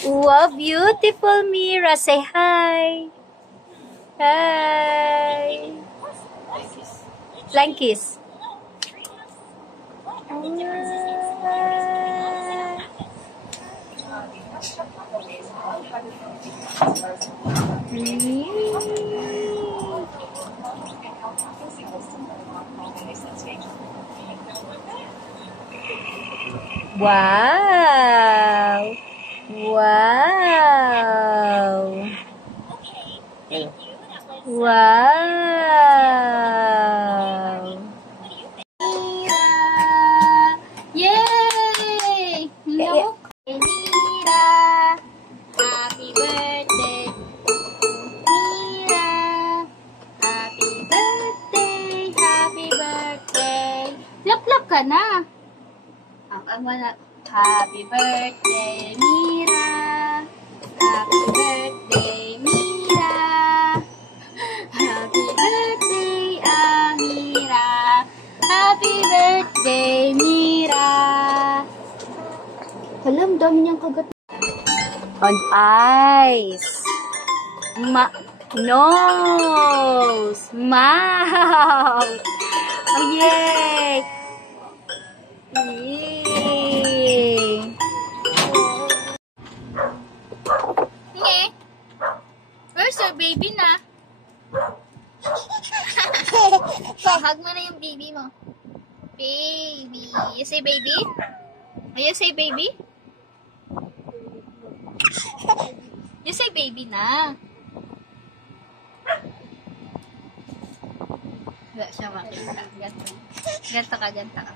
Wow, beautiful Mira. Say hi. Hi. Flying kiss. Wow. Wow. Wow. Mira. Yay! Look. Mira. Happy birthday. Mira. Happy birthday. Happy birthday. Lap-lap ka na. Happy birthday, Mira. Happy birthday, Mira. Happy birthday, Amira. Happy birthday, Mira. Alam, dami niyang kagat. On eyes. Nose. Mouth. Oh, yay. Yay. Where's your baby na? Hug mo na yung baby mo. Baby. You say baby? You say baby? You say baby na. Wala siya makita. Ganto ka, ganto ka.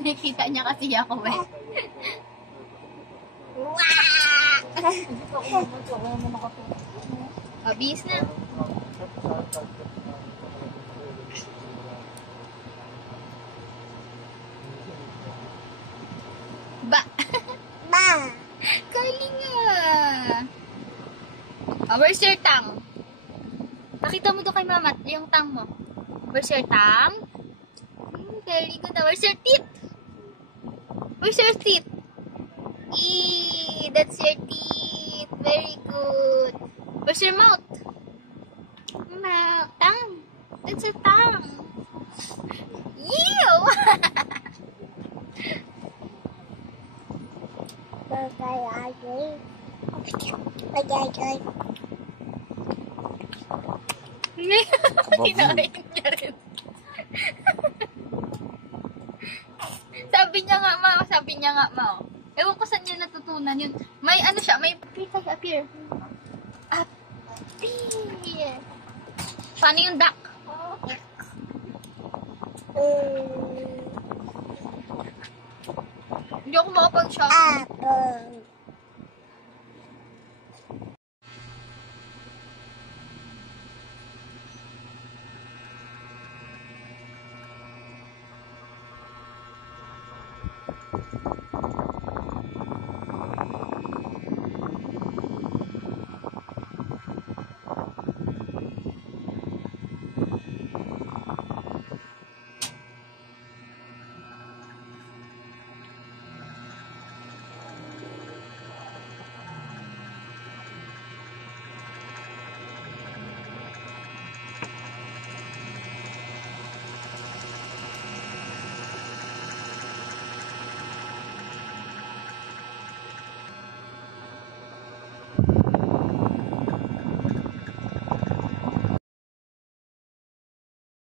Nakita niya kasi ako eh. Abis na. Ba. Ba. Kalinga. Where's your tongue? Pakita mo to kay mama, yung tongue mo. Where's your tongue? Very good. Where's your teeth? Where's your teeth? That's your teeth. Very good. Where's your mouth? Mouth. Tongue. That's your tongue. Ew! Kinain niya rin. Sabi niya nga, ma. Ewan ko saan niya natutunan yun. May ano siya, may up here. Up here. Paano yung duck? Hindi ako makapag-shop.